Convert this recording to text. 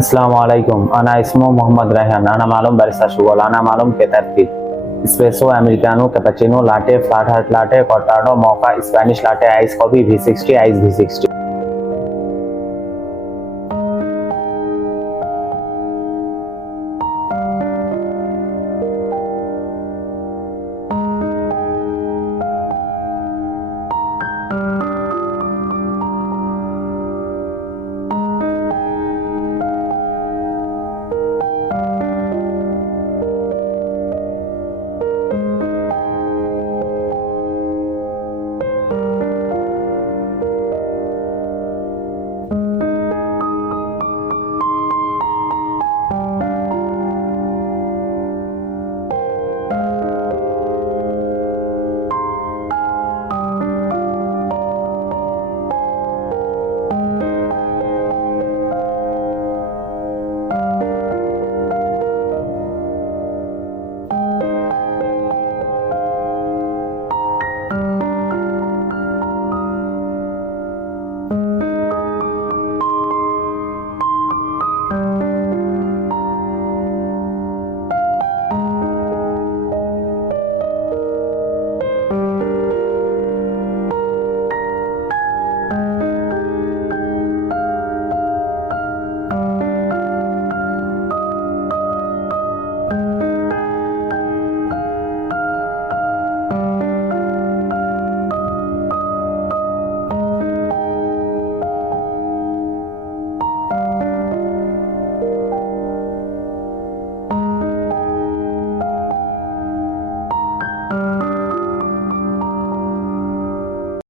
আসসালামু আলাইকুম আনা ইসমু মোহাম্মদ রায়হান আনা মালুম বারিসা সুগল আনা মালুম কেতারতিক espresso americano cappuccino latte flat white latte cortado mocha Spanish latte ice coffee V sixty ice V sixty